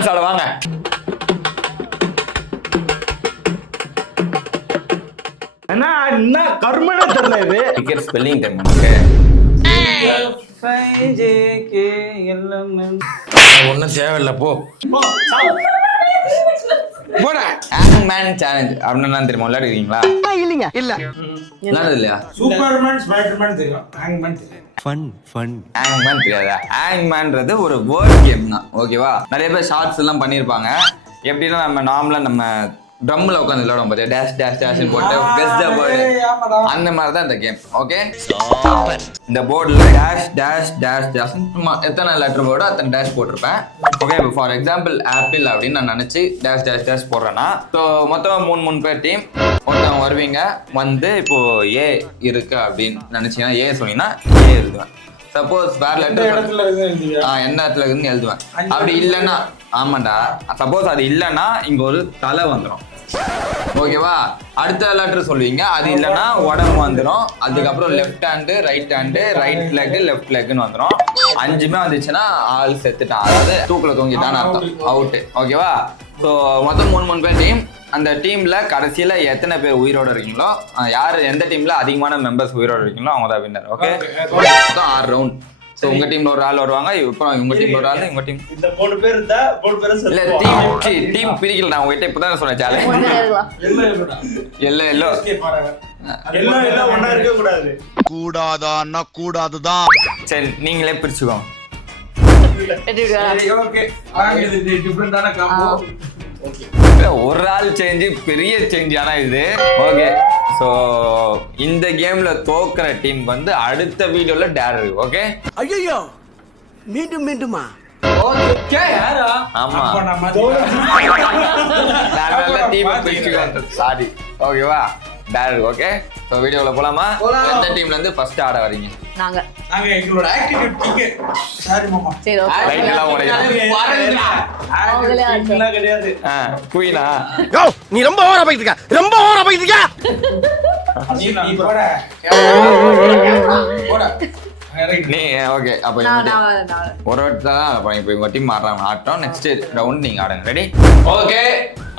Dance ஆட வாங்க. என்ன கர்மனே தெரியல இது. டிக்கெட் ஸ்பெல்லிங் டைம் நமக்கு. ஒன்றும் தேவையில்லை போ. போடா. ஹேங்மேன் சேலஞ்ச் அப்படின்னா தெரியுமா? விளையாடுறீங்களா? இல்லைங்க இல்ல விளையாடுறது இல்லையா? சூப்பர்மேன் ஸ்பைடர்மேன் தெரியும், ஹேங்மேன் தெரியும். ஹேங்மேன் தெரியாதா? ஹேங்மேன்றது ஒரு வேர்ட் கேம் தான். ஓகேவா? நிறைய பேர் ஷார்ட்ஸ் எல்லாம் பண்ணியிருப்பாங்க. எப்படின்னா நம்ம நார்மலா நம்ம ட்ரம்ல உட்காந்து விளையாடும் போது டேஷ் டேஷ் டேஷ் போட்டு கெஸ் த வேர்ட், அந்த மாதிரி தான் இந்த கேம். ஓகே, இந்த போர்டுல டேஷ் டேஷ் டேஷ் டேஷ் எத்தனை லெட்டர் போர்டோ அத்தனை டேஷ் போட்டிருப்பேன். ஓகே, ஃபார் எக்ஸாம்பிள் ஆப்பிள் அப்படின்னு நான் நினைச்சு டேஷ் டேஷ் டேஷ் போடுறேன்னா, ஸோ மொத்தம் 3 பேர் டீம். ஒருத்தவங்க வருவீங்க, வந்து இப்போ ஏ இருக்கு அப்படின்னு நினைச்சீங்கன்னா ஏ சொன்னீங்கன்னா ஏ எழுதுவேன். சப்போஸ் வேற லெட்டர் எந்த இடத்துல இருக்குன்னு எழுதுவேன். அப்படி இல்லைன்னா, ஆமாண்டா, சப்போஸ் அது இல்லைன்னா இங்க ஒரு தலை வந்துடும். ஓகேவா? அடுத்த லெட்டர் சொல்லுவீங்க, அது இல்லைன்னா உடம்பு வந்துடும். அதுக்கப்புறம் left hand, right hand, right leg, left லெக்னு வந்துடும். 5மே வந்துச்சுன்னா ஆள் செத்துட்டான், அதாவது தூக்கில் தூங்கிட்டான்னு அர்த்தம், அவுட்டு. ஓகேவா? ஸோ மொத்தம் 3 பேர் டீம். அந்த டீம்ல கடைசியில எத்தனை பேர் உயிரோட இருக்கீங்களோ, யார் எந்த டீம்ல அதிகமான மெம்பர்ஸ் உயிரோட இருக்கீங்களோ அவங்க தான் வின்னர். ஓகே, மொத்தம் 6 ரவுண்ட். ஸோ உங்க டீம்ல ஒரு ஆள் வருவாங்க, அப்புறம் உங்க டீம்ல ஒரு ஆள், உங்க டீம் இந்த 3 பேர் இருந்தா 3 பேரும் இல்ல டீம் பிரிக்கல. நான் உங்ககிட்ட இப்பதான் சொன்னேன் சேலஞ்ச். எல்லோ ஒண்ணா இருக்க கூடாது. கூடாதான்னா கூடாதுதான். சரி, நீங்களே பிரிச்சுக்கோங்க. ஓகே, இது டிஃபரெண்டான காம்போ. ஒரு ஆள் சேஞ்சு பெரிய சேஞ்ச் ஆனா இது. ஓகே, ஸோ இந்த கேம்ல தோக்குற டீம் வந்து அடுத்த வீடியோல டேர் இருக்கு. ஓகே, ஐயோ மீண்டும் மீண்டுமா? ஓகே, யாரா? ஆமா, அப்ப நம்ம டீம் பிரிச்சுக்கோங்க. சாரி, ஓகேவா? டேர். ஓகே, ஸோ வீடியோல போலாமா? எந்த டீம்ல இருந்து ஃபர்ஸ்ட் ஆட வரீங்க? நாங்க எங்களோட ஆக்டிவிட்டி டிக்கெட். சாரி மாமா. சரி, ஓகே. லைட் எல்லாம் உடையும். அவங்களே ஆச்சு. கிடையாது. குயினா? யோ நீ ரொம்ப ஓவரா போயிட்டு இருக்க, ரொம்ப ஓவரா போயிட்டு இருக்க. நீ போட. போட. நீ ஓகே, அப்ப ஒரு தான் இப்போ உங்க டீம் ஆடுறாங்க. ஆட்டம் நெக்ஸ்ட் ரவுண்ட் நீங்க ஆடுங்க. ரெடி? ஓகே,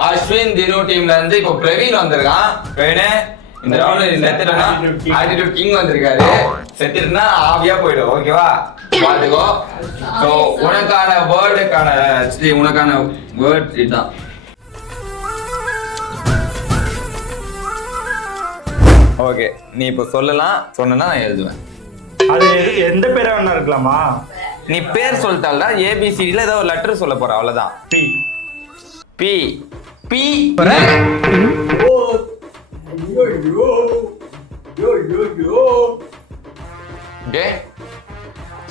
அஸ்வின் தினு டீம்ல இருந்து இப்போ பிரவீன் வந்திருக்கான். பிரவீனே, இந்த ரவுண்ட் செத்துட்டா ஆட்டிடியூட் கிங் வந்திருக்காரு. செத்துட்டுனா ஆவியா போயிடும். ஓகேவா? பாத்துக்கோ. ஸோ உனக்கான வேர்ட் இதுதான். ஓகே, நீ இப்போ சொல்லலாம். சொன்னா நான் எழுதுவேன். அது எந்த பேரா வேணா இருக்கலாமா? நீ பேர் சொல்லிட்டால ஏபிசிடில ஏதோ ஒரு லெட்டர் சொல்ல போற, அவ்வளவுதான். B B B. Okay,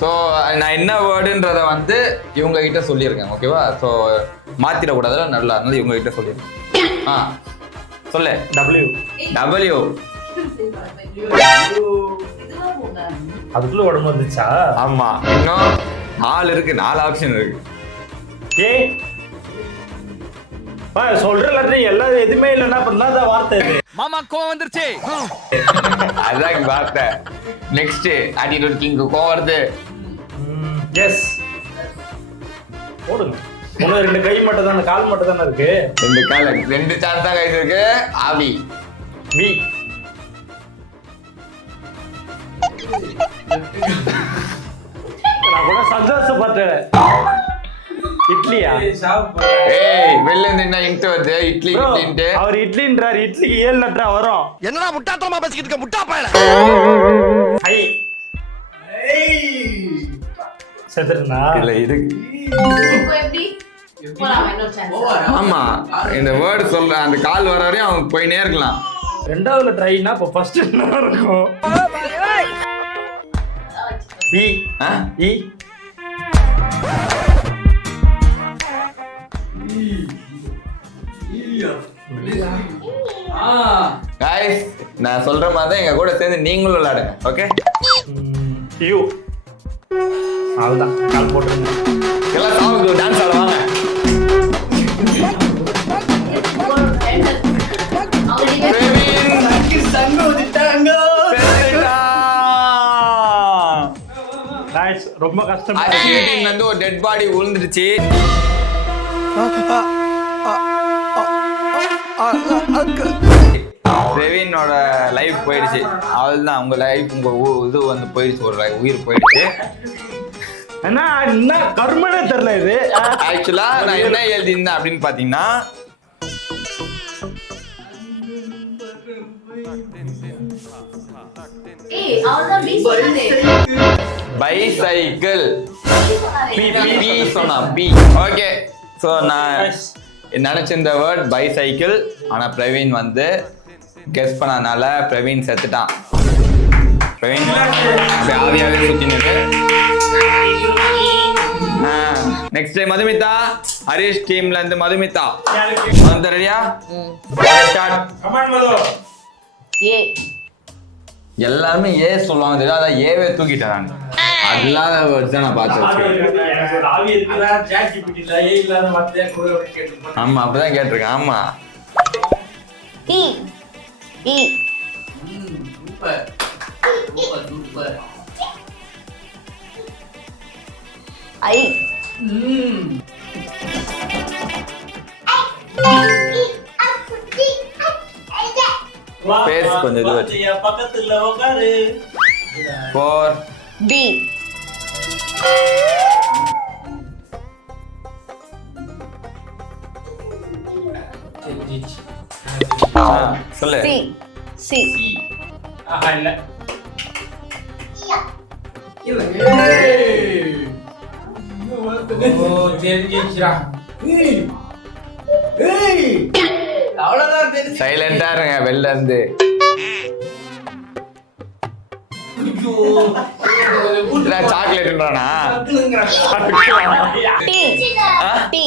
so நான் என்ன வேர்டுன்றத வந்து இவங்க கிட்ட சொல்லியிருக்கேன். ஓகேவா? ஸோ மாத்திடக்கூடாதுல, நல்லா அதனால இவங்க கிட்ட சொல்லியிருக்கேன். சொல்லு. டபிள்யூ. டபிள்யூ. அதுக்குள்ள உடம்பு வந்துச்சா? ஆமா, இன்னும் 4 இருக்கு, 4 ஆப்ஷன் இருக்கு. ஏ சொல்ற லெட்டர் எல்லாம் எதுவுமே இல்லைன்னா பண்ணாத வார்த்தை இது. மாமா கோவம் வந்துருச்சு. அதான் வார்த்தை. நெக்ஸ்ட் ஆட்டிடியூட் கிங் கோவம் வருது. எஸ் போடுங்க. 2 கை மட்டும் தானே, கால் மட்டும் தானே இருக்கு. 2 கால், 2 சான்ஸ் தான் கைது இருக்கு. ஆவி. பி. நான் கூட சந்தோஷப்பட்டேன். இட்லியா? ஏய், வெளில இருந்து என்ன இன்ட் வருது? இட்லி இட்லின்ட்டு. அவர் இட்லின்றார். இட்லிக்கு 7 லெட்டரா வரும். என்னடா முட்டாத்தனமா பேசிக்கிட்டு இருக்க, முட்டா பயல. ஐ செத்துறனா? இல்ல இருக்கு. இப்போ எப்படி போலாம்? இன்னொரு சான்ஸ். ஆமா, இந்த வேர்ட் சொல்ற அந்த கால் வர வரையும் அவன் போயினே இருக்கலாம். 2வது ட்ரைனா இப்ப ஃபர்ஸ்ட் என்ன இருக்கும்? பி. இ. गाइस, நான் சொல்ற மாதிரி தான் எங்க கூட சேர்ந்து நீங்களும் விளையாடுங்க. Okay, you. அவ்வளவுதான், கால் போட்டுருங்க. எல்லாம் சாவுக்கு டான்ஸ் ஆட வாங்க. ரொம்ப கஷ்டம். ஒரு டெட் பாடி விழுந்துருச்சு. பிரவீனோட லைஃப் போயிடுச்சு. அவள்தான் உங்க லைஃப் உங்க இது வந்து போயிடுச்சு, ஒரு உயிர் போயிடுச்சு. என்ன என்ன கர்மனே தெரியல இது. ஆக்சுவலா நான் என்ன எழுதியிருந்தேன் அப்படின்னு பாத்தீங்கன்னா, ஏய் அவதான் பி சொன்னானே. பைசைக்கிள். பி சொன்னா பி. ஓகே, ஸோ நான் நினைச்சிருந்த வேர்ட் பைசைக்கிள். ஆனா பிரவீன் வந்து கெஸ் பண்ணனால பிரவீன் செத்துட்டான். பிரவீன் ஆவியாவே சுத்தினது. நெக்ஸ்ட் மதுமிதா, ஹரிஷ் டீம்ல இருந்து மதுமிதா வந்து ரெடியா? ஸ்டார்ட். கமாண்ட் மது. ஏ. எல்லாருமே ஏ சொல்லுவாங்க தெரியும், அதான் ஏவே தூக்கிட்டேன் நான். அல்லாத வேர்ட்ஸ் தான் நான் பார்த்து வச்சேன். அதான் ஜாக்கி பிடில ஏ இல்லாத வார்த்தையா கூட கேட்டிருப்பேன். ஆமா, அப்படிதான் கேட்டிருக்கேன். ஆமா. T. E. Super super super. I. Face கொஞ்சம் இது வச்சு. பக்கத்துல உட்காரு. 4. பி. சொல்லு. சி. சி. ஆஹா இல்ல. இல்ல. ஓ தெரிஞ்சிச்சுடா. ஏய் அவ்வளவுதான் தெரிஞ்சு. சைலண்டா இருங்க வெளில இருந்து. சாக்லேட்ன்றானா? டி. டி.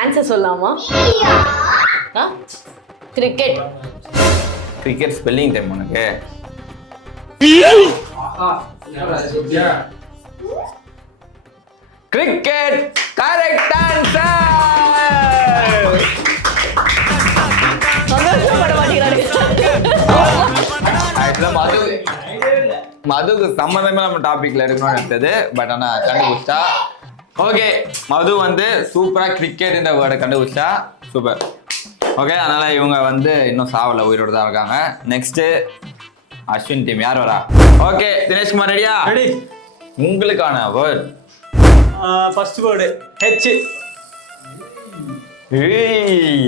ஆன்சர் சொல்லலாமா? கிரிக்கெட். கிரிக்கெட் ஸ்பெல்லிங் டைம் உனக்கு. Cricket correct answer. சந்தோஷப்பட மாட்டேங்கிறாரு. மதுக்கு சம்மந்தமே நம்ம டாபிக்ல எடுக்கணும்னு எடுத்தது, பட் ஆனா கண்டுபிடிச்சா. ஓகே, மது வந்து சூப்பரா கிரிக்கெட் இந்த வேர்டை கண்டுபிடிச்சா. சூப்பர். ஓகே, அதனால இவங்க வந்து இன்னும் சாவல, உயிரோடு தான் இருக்காங்க. நெக்ஸ்ட் அஸ்வின் டீம் யார் வரா? ஓகே, தினேஷ்குமார் ரெடியா? ரெடி. உங்களுக்கான வேர்ட் ஃபர்ஸ்ட் வேர்டு ஹெச். ஏய்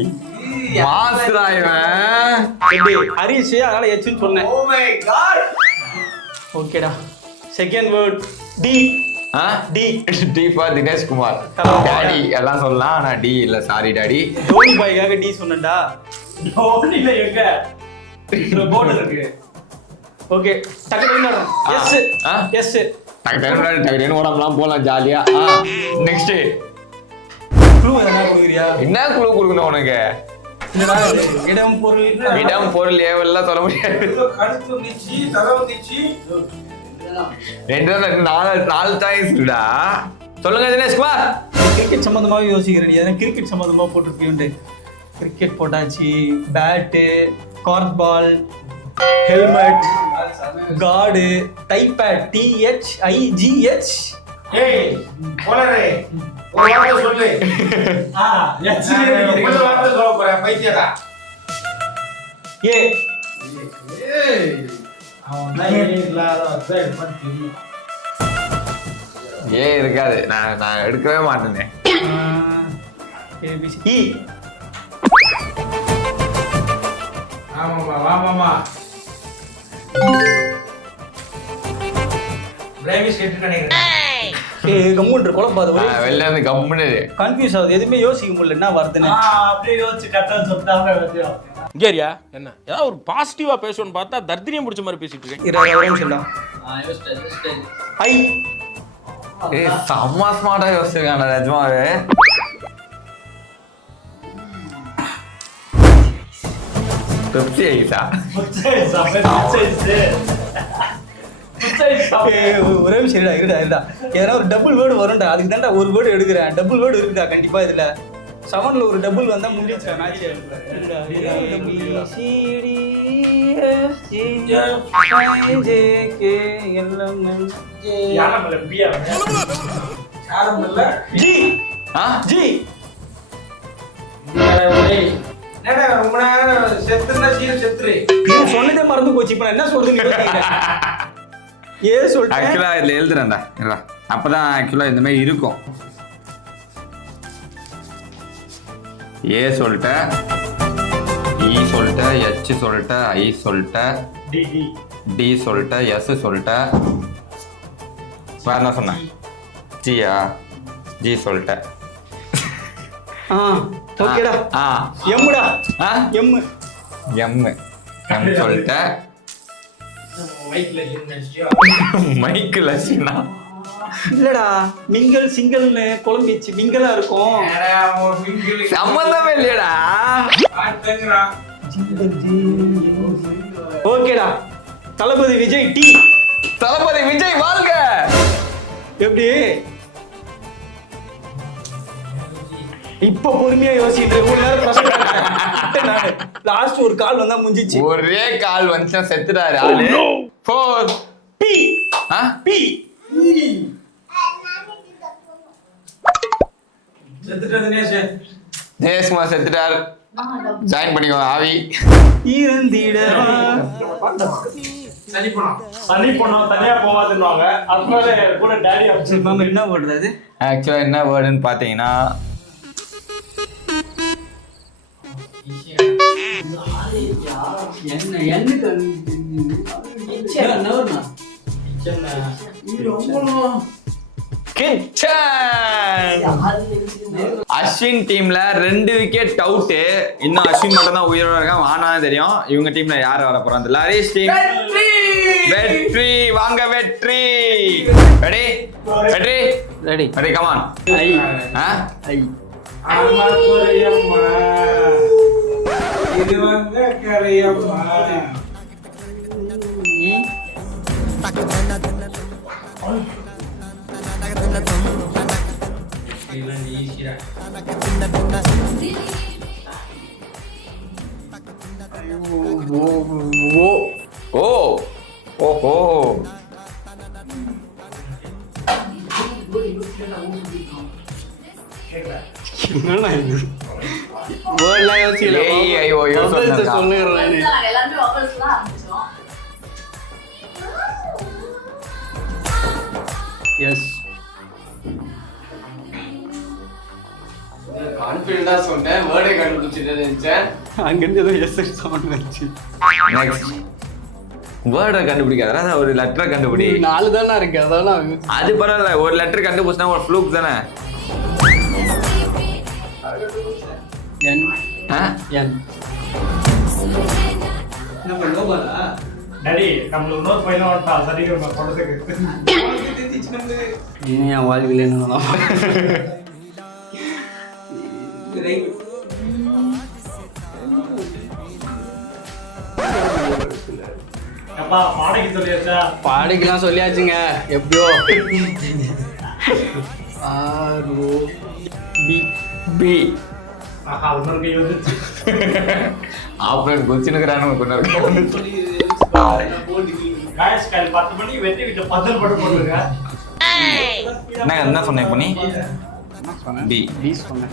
மாஸ்டரா இவன். ரெடி. ஹரிஷ், அதனால ஹெச்னு சொன்னேன். Oh my god. ஓகேடா. Second word D. D. D for Dineshkumar. Daddy எல்லாம் சொல்லலாம், ஆனா டி இல்ல, சாரி டாடி. தோனி பாய்க்காக டி சொன்னேன்டா. தோனில எங்க இந்த போர்டு இருக்கு. ஓகே, டக்கு எஸ். எஸ். டக்கு உடம்புலாம் போலாம் ஜாலியா. நெக்ஸ்ட் க்ளூ எதனா கொடுக்குறியா? என்ன குழு கொடுக்கணும் உனக்கு? இடம் பொருள். இடம் பொருள் ஏவெல்லாம் சொல்ல முடியாது. கழுத்து வந்துச்சு, தலை வந்துச்சு. 4 சாய்ஸ்டா. சொல்லுங்க தினேஷ்குமார். கிரிக்கெட் சம்பந்தமாவே யோசிக்கிறேன். எதனா கிரிக்கெட் சம்பந்தமா போட்டுருப்பியோன்ட்டு. கிரிக்கெட் போட்டாச்சு. பேட்டு, கார்க் பால், ஹெல்மெட், கார்டு, டைப்பேட், THIGH. ஏய் போலரே ஒரு வார்த்தை சொல்லு. ஒரு வார்த்தை சொல்ல போறேன் பைத்தியடா. ஏ. ஏய் அவன் தான் இல்லாத அதான் பண்ணி. ஏ இருக்காது, நான் எடுக்கவே மாட்டேனே. ABC. E. ஆமாமா வாமாமா. பிரைவேட் செட் நினைக்கிறேன். கம்முன்ற குழப்பாது. வெளில இருந்து கம்முன்னு கன்ஃபியூஸ் ஆகுது, எதுவுமே யோசிக்க முடியல என்ன வருதுன்னு. அப்படியே யோசிச்சு கரெக்டா சொல்லிட்டாங்க. இங்கேரியா என்ன ஏதாவது ஒரு பாசிட்டிவா பேசணும்னு பார்த்தா தர்தினியம் பிடிச்ச மாதிரி பேசிட்டு இருக்கேன். ஐ. செம்ம ஸ்மார்ட்டா யோசிச்சிருக்காங்க நிஜமாவே. பெப்சி ஐஸா? ஒரே விஷயம் இருடா. ஏன்னா ஒரு டபுள் வேர்டு வரும்டா, அதுக்கு தான்டா ஒரு வேர்டு எடுக்கிறேன். டபுள் வேர்டு இருக்குடா கண்டிப்பா இதுல. 7ல ஒரு டபுள் வந்தா முடிஞ்சிச்சா மேட்ச். யாரமல்ல பியா யாரமல்ல ஜி ஆ ஜி என்னடா ரொம்ப நேரம் செத்துனா செத்துரு நீ சொன்னதே மறந்து போச்சு இப்ப நான் என்ன சொல்றது நீ ஏ சொல்லிட்டேன் ஆக்சுவலா இதுல எழுதுறேன்டா இல்ல அப்பதான் ஆக்சுவலா இந்த மாதிரி இருக்கும். ஏ சொல்லிட்டேன், இ சொல்லிட்டேன், எச் சொல்லிட்டேன், ஐ சொல்லிட்டேன், டி டி டி சொல்லிட்டேன், எஸ் சொல்லிட்டேன். வேற என்ன சொன்னேன்? ஜியா ஜி சொல்லிட்டேன். ஓகேடா ஆ எம்முடா ஆ எம் எம் எம் சொல்லிட்டேன். மைக்ல நினைச்சியா மைக்கு லட்சினா இல்லடா மிங்கல் சிங்கல்னு குழம்பிச்சு மிங்கலா இருக்கும். ஏடா ஒரு மிங்கில் சம்பந்தமே இல்லையடா. ஆட்டங்கறா ஓகேடா தளபதி விஜய் டி தளபதி விஜய் வாழ்க. எப்படி இப்ப பொறுமையா யோசிச்சுட்டு ஒரு நேரம் பிரச்சனை லாஸ்ட் ஒரு கால் வந்தா முடிஞ்சிச்சு. ஒரே கால் வந்துச்சுன்னா செத்துட்டாரு ஆளு. 4 பி ஆ பி செத்துட்டதுனே சே நேஸ்மா செத்துட்டார். ஜாயின் பண்ணிக்கோ ஆவி. இறந்திடவா சரி போலாம் தனி பொண்ணு தனியா போவாதுன்னுவாங்க. அதனால கூட டேடி சரி மாமா என்ன போடுறது ஆக்சுவலா என்ன வேர்டுன்னு பாத்தீங்கன்னா என்ன என்ன கிச்சன். அஸ்வின் டீம்ல 2 விக்கெட் அவுட். இன்னும் அஸ்வின் மட்டும் தான் உயிரோட இருக்கான். வானாதான் தெரியும். இவங்க டீம்ல யார் வர போறாங்க? ஹரிஷ் டீம் வெற்றி. வாங்க வெற்றி. Ready ready ready ready come on. ஐ ஆ ஐ ஆமா கோரியம்மா இது வந்த கரையம்மா இதெல்லாம் ஈஸியா ஓ ஓஹோ என்னடா இது வேர்ட்லாம் யோசிக்கல ஏய், ஐயோ, யோசிச்சிருக்கா. சொல்லுறேன் எல்லாமே வவல்ஸ்லாம் ஆரம்பிச்சோம். எஸ் கான்ஃபிடண்டா சொன்னேன் வேர்டை கண்டுபிடிச்சிட்டு நினைச்சேன் அங்க இருந்து ஏதோ எஸ் சவுண்ட் வந்துச்சு. நெக்ஸ்ட் வேர்டை கண்டுபிடிக்காதடா. ஒரு லெட்டரை கண்டுபிடி. 4 தானே இருக்கு அதெல்லாம் அது பரவாயில்ல. ஒரு லெட்டர் கண்டுபிடிச்சா ஒரு ஃப்ளூக் தானே. என் ஆ? என் என்ன பண்ணோபாலா டேடி நம்மள இன்னொரு பையன் வந்துட்டான் சரிக்கிறமா படத்துக்கு நீ என் வாழ்வில் என்ன அப்பா பாடகி சொல்லியாச்சா பாடிக்கலாம் சொல்லியாச்சுங்க எப்படியோ ஆரோ பி பி ஆஹா இன்னொரு கை வந்துச்சு ஆப்ரேட் குச்சினுக்குறானு கொண்டு காய்ஸ் கால் 10 மணிக்கு வெட்டி விட்டு பதல் போட்டு போட்டுருங்க என்ன சொன்னேன் இப்போ நீ? பி டி சொன்னேன்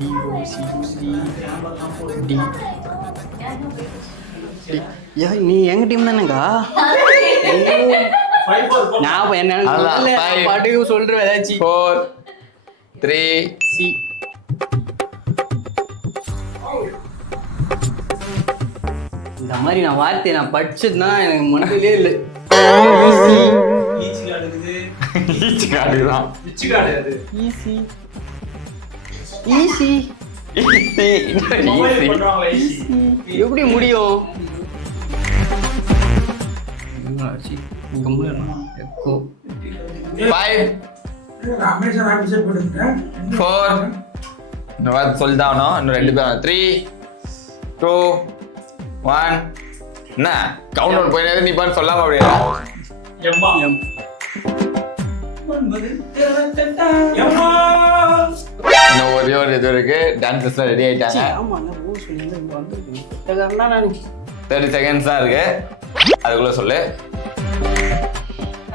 டி ஓ சி டி யா நீ எங்க டீம் தானேங்கா 5-4 நான் என்ன அதான், சொல்லல, five. பாட்டுக்கு சொல்றேன் ஏதாச்சும் 4 3 சி இந்த மாதிரி நான் வார்த்தை நான் படிச்சதுன்னா எனக்கு மனதிலே இல்லை ஈச்சி காடுது ஈச் கார்டு தான். பிச்சு காடு அது ஈஸி ஈஸி மொபைல் ஈஸி. பண்றாங்களா ஈஸி எப்படி முடியும் எக்கோ 5 அமேசான் ஆபீஸர் போட்டுட்டேன் 4 இன்னும் வார்த்தை சொல்லிதாகணும். இன்னும் 2 பேரும் 3 2 1 என்ன கவுண்ட் டவுன் போயினே நீ பாட்டு சொல்லாம அப்படியா? எம்மா எம் எம்மா இன்னும் ஒரே ஒரு இது இருக்கு. டான்சர்ஸ்லாம் ரெடி ஆயிட்டாங்க. ஆமா நான் ஊர் சொல்லி வந்திருக்கேன் நான் 30 செகண்ட்ஸ் தான் இருக்கு. அதுக்குள்ள சொல்லு.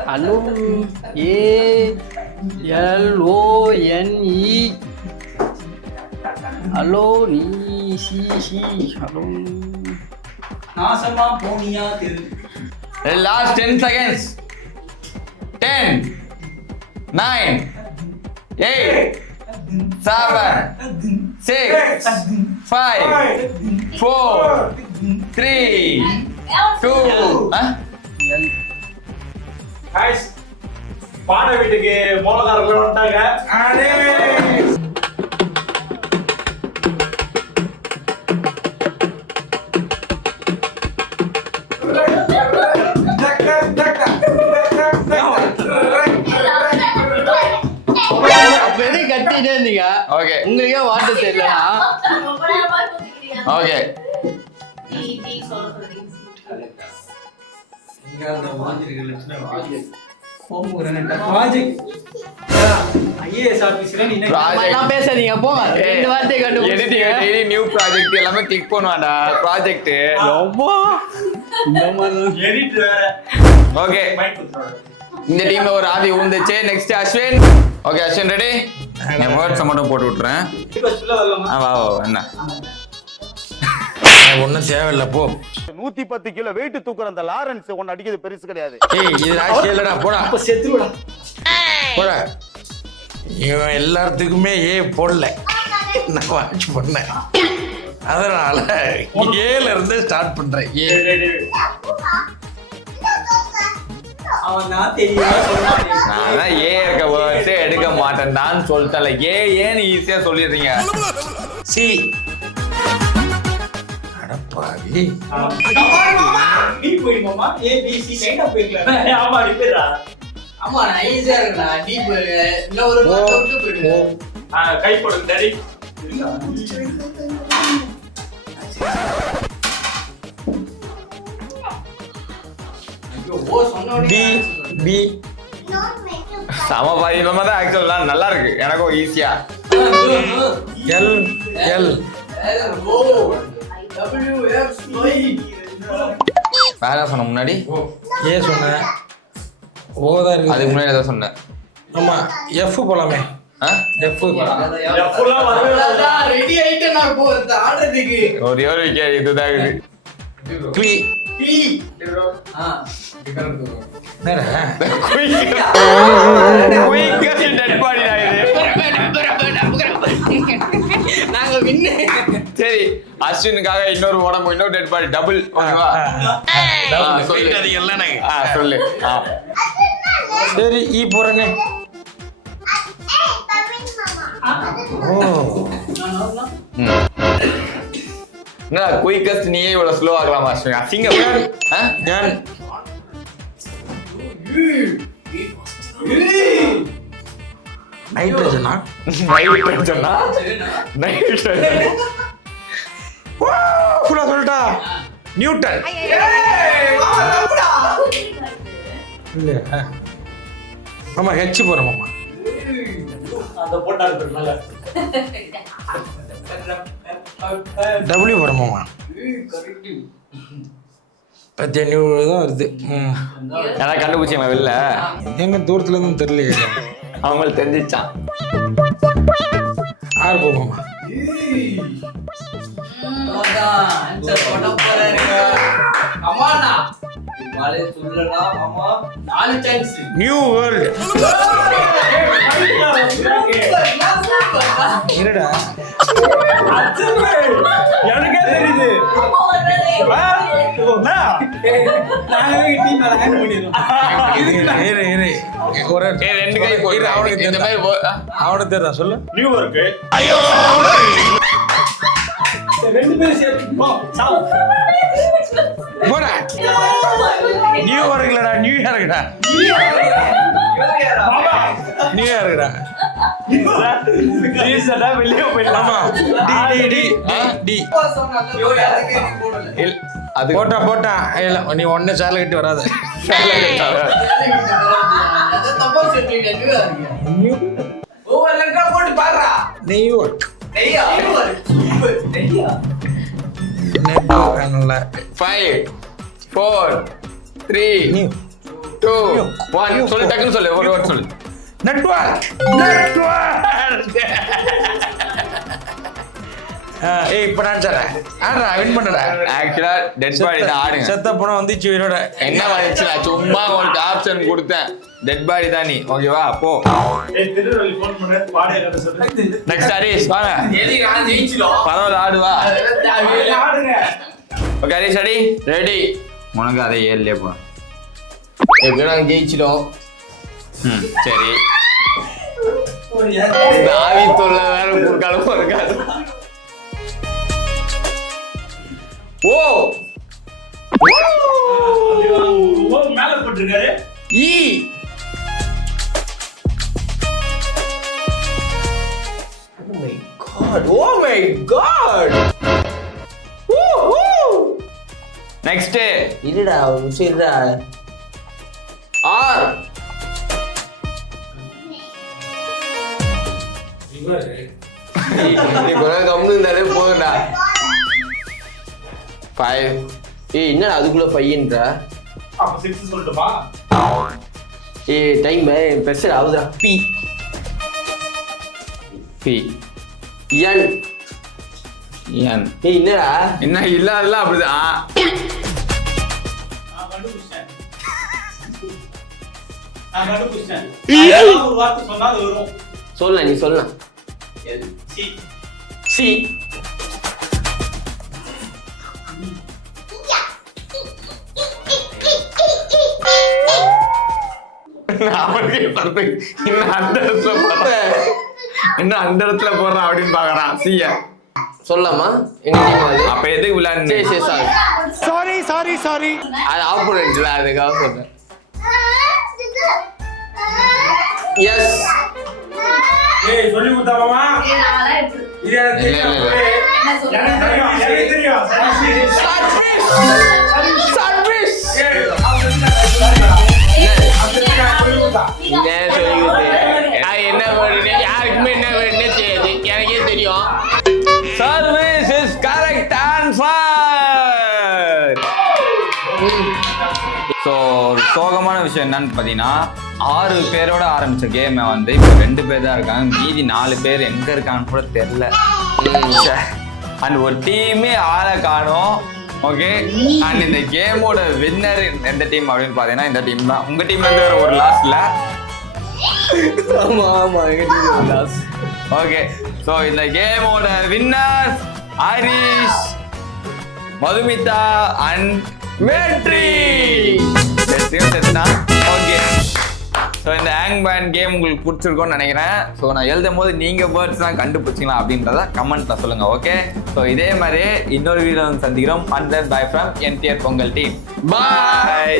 ஹலோ ALONE ஹலோ நீ சி ஹலோ நாசமா போனியா திரு. Last 10 seconds. 10 9 8 7 6 5 4 3 2 கைஸ் பாட வீட்டுக்கு மோளகாரர்கள் வந்துட்டாங்க. அப்படி கட்டிட்டே இருந்தீங்க. ஓகே உங்களுக்கே வாட்டு தெரியலனா ரொம்ப நேரமா தூக்கிக்கிறீங்க. ஓகே நீ சொல்ல சொல்றீங்க. IAS ஆபீஸ்ல நீ எல்லாம் பேசாதீங்க போங்க. ரெண்டு வார்த்தை எடிட்டிங் டெய்லி நியூ ப்ராஜெக்ட் எல்லாமே கிளிக் பண்ணுவாடா ப்ராஜெக்ட். எடிட் வேற. ஓகே மைக் குத்துறாரு. இந்த டீம்ல ஒரு ஆதி உந்துச்சு. Next Ashwin. Okay Ashwin ready? நான் வேர்ட்ஸ் மட்டும் போட்டு விட்டுறேன். வா என்ன ஒன்னும் தேவையில்ல போ. 110 கிலோ வெயிட் தூக்குற அந்த லாரன்ஸ் ஒன்னு அடிக்கிறது பெருசு கிடையாது. ஏய் இது ராசி இல்லடா போடா செத்துருடா. போடா. இவன் எல்லாத்துக்குமே போடல, நான் வாட்ச் பண்ணேன், அதனால ஏல இருந்து ஸ்டார்ட் பண்றேன். அவன் தான் தெரியுமா சொன்னான். நான் தான் இருக்க வேர்ட்ஸே எடுக்க மாட்டேன் தான் சொல்லிட்டல. ஏன்னு ஈஸியா சொல்லிடுறீங்க. சி அடப்பாவி. நீ போய் மாமா ABC கைண்டா போய்க்கல. ஆமா ரிப்பேரா. ஆமா நான் ஈஸியா இருக்கா. நீ போய் இல்ல ஒரு விட்டு போயிடு. கை போடுங்க டாடி. ஓ சொன்னோனே பி சம பாதியிலமா தான் ஆக்சுவலா நல்லா இருக்கு எனக்கும் ஈஸியா. எல் எல் ஓ WXY வேற சொன்ன முன்னாடி ஏ சொன்னேன், ஓதான் இருக்கு. அதுக்கு முன்னாடி ஏதோ சொன்னேன். ஆமா எஃப் போலாமே. எஃப் ஃபுல்லா வரவே ரெடி ஆயிட்டு நான் போறது ஆடுறதுக்கு. ஒரே ஒரு விக்கெட் இதுதான் இது. பி பி என்னடா குயிக்கர் டெட் பாடி ஆயிடுது. நாங்க வின்னு. சரி அஸ்வினுக்காக இன்னொரு டெட் பாடி டபுள். ஓகேவா? சொல்லு. சொல்லு. சரி ஈ போறேனே. ஓ என்ன குயிக்கஸ்ட் நீயே இவ்வளவு ஸ்லோ ஆகலாமா அஸ்வின்? அசிங்கம். ஞான் நைட்ரஜனா நைட்ரஜனா? நைட்ரஜன் ஃபுல்லா சொல்லிட்டா. நியூட்டன் இல்ல. ஆமா ஹெச் போறோம் மாமா. அந்த போட்டாரு நல்லா. டபிள்யூ போறோம் மாமா. பத்தியா நியூ தான் வருது. யாராவது கண்டுபிடிச்சிங்களா வெளில? எங்க தூரத்துல இருந்து தெரியலையே. அவங்களுக்கு தெரிஞ்சிச்சான். ஆறு போமாமா. ஆன்சர் பண்ண போறாரு. அம்மாடா வாலே சொல்லடா அம்மா. 4 சான்ஸ். New world. இருடா எனக்கே தெரியுது. நாங்களே டீம் மேல ஹேண்ட் பண்ணிடுறோம். இரு இரு ஒரு ரெண்டு கை போயிரு. அவனுக்கு இந்த மாதிரி அவனுக்கு தெரியா சொல்லு. New work. ரெண்டு பேரும் சேர்த்து போ சாவு. போடா. நியூ இயர்க்குலடா, நியூ இயர்க்குடா, நியூ இயர்க்குடா. ரீசெண்டா வெளிய போயிடலாமா? டி டி டி டி இல்ல அது போட்டா போட்டா. இல்ல நீ ஒண்ணு சேலை கட்டி வராத. தப்பா சொல்றீங்க. நியூ ஓ லங்கா போட்டு பாறா. நியூ இயர்க் நெய்யா நெய்யா நெட் நல்ல 5 4 3 2 1 சொல்லு டக்குன்னு சொல்லு ஒரு வார்த்தை சொல்லு நெட்வொர்க் ஏய் இப்ப நான் சொல்றேன் ஆடுறா வின் பண்ணுடா ஆக்சுவலா டெட் பாடி தான் ஆடுங்க செத்த பணம் வந்துச்சு உயிரோட என்ன வந்துச்சுடா சும்மா உங்களுக்கு ஆப்ஷன் கொடுத்தேன் டெட் பாடி தான் நீ ஓகேவா போ திருநெல்வேலி போன் பண்ண பாடிய கதை சொல்லு. நெக்ஸ்ட் ஹரிஷ் வாங்க எதுக்கு நான் ஜெயிச்சிடும் பரவாயில்ல ஆடுவா ஆடுங்க. ஓகே ஹரிஷ் ரெடி ரெடி உனக்கு அதை ஏழுலயே போ எப்படியும் நாங்க ஜெயிச்சிடும் சரி இந்த ஆவி தொல்ல வேற குறுக்காலமும் இருக்காது ஓ மேல போட்டிருக்காரு. ஈ ஓ மை காட் நெக்ஸ்ட் இருடா ஒரு நிமிஷம் இருடா ஆர் நீ கொஞ்ச கம்னு இருந்தாலே போதும்டா 5 ஏய் என்னடா அதுக்குள்ள பையன்றா அப்ப 6 சொல்லட்டுமா? ஏய் டைம் பிரஷர் ஆகுதுடா பி பி என் என் ஏய் என்னடா என்ன இல்லாதல அப்படிதான் நான் கண்டுபிடிச்சேன். ஏதாவது ஒரு வார்த்தை சொன்னா அது வரும். சொல்லலாம் நீ சொல்லலாம் சி. சி அவனுக்கு இன்னும் அந்த இடத்துல போடுறேன் இன்னும் அந்த இடத்துல போடுறான் அப்படின்னு பாக்குறான் சிய சொல்லலாமா எங்க டீம் அது அப்ப எதுக்கு விளையாண்டு சரி சரி சாரி அது ஆப்போனன்ட்ல அதுக்காக சொல்றேன் எஸ் ஏய் சொல்லி கொடுத்தாமா? ஏய், நான்லாம் இப்படி- இது எனக்கு இல்ல, இல்ல, இல்ல. என்ன சொல்றது? எனக்கு தெரியும். எனக்கு தெரியும். சர்வீஸ் ஏய், அப்படி இல்ல. ஏய், சொல்லி கொடுத்தா. நீங்க என்ன சொல்லி கொடுத்து நான் என்ன வேணும்னு யாருக்குமே என்ன வேணும்னே தெரியாது எனக்கே தெரியும் service is correct answer so சோகமான விஷயம் என்னன்னு பார்த்தீங்கன்னா 6 பேரோட ஆரம்பிச்ச கேமை வந்து இப்போ 2 பேர் தான் இருக்காங்க மீதி 4 பேர் எங்க இருக்காங்கன்னு கூட தெரியல அண்ட் ஒரு டீமே ஆளை காணும் ஓகே அண்ட் இந்த கேமோட வின்னர் எந்த டீம் அப்படின்னு பார்த்தீங்கன்னா இந்த டீம் தான் உங்க டீம்ல இருந்து வேற ஒரு லாஸ்ட்ல ஆமா ஆமா எங்க டீம் லாஸ் ஓகே ஸோ இந்த கேமோட வின்னர் ஹரிஷ் மதுமிதா அண்ட் வெற்றி வெற்றியும் செத்துனா ஓகே ஸோ இந்த ஹேங் பேன் கேம் உங்களுக்கு பிடிச்சிருக்கோன்னு நினைக்கிறேன் ஸோ நான் எழுதும் போது நீங்கள் வேர்ட்ஸ்லாம் கண்டுபிடிச்சிங்களா அப்படின்றத கமெண்ட்டில் சொல்லுங்கள் ஓகே ஸோ இதே மாதிரி இன்னொரு வீடியோ சந்திக்கிறோம் and bye from NTR Pongal team bye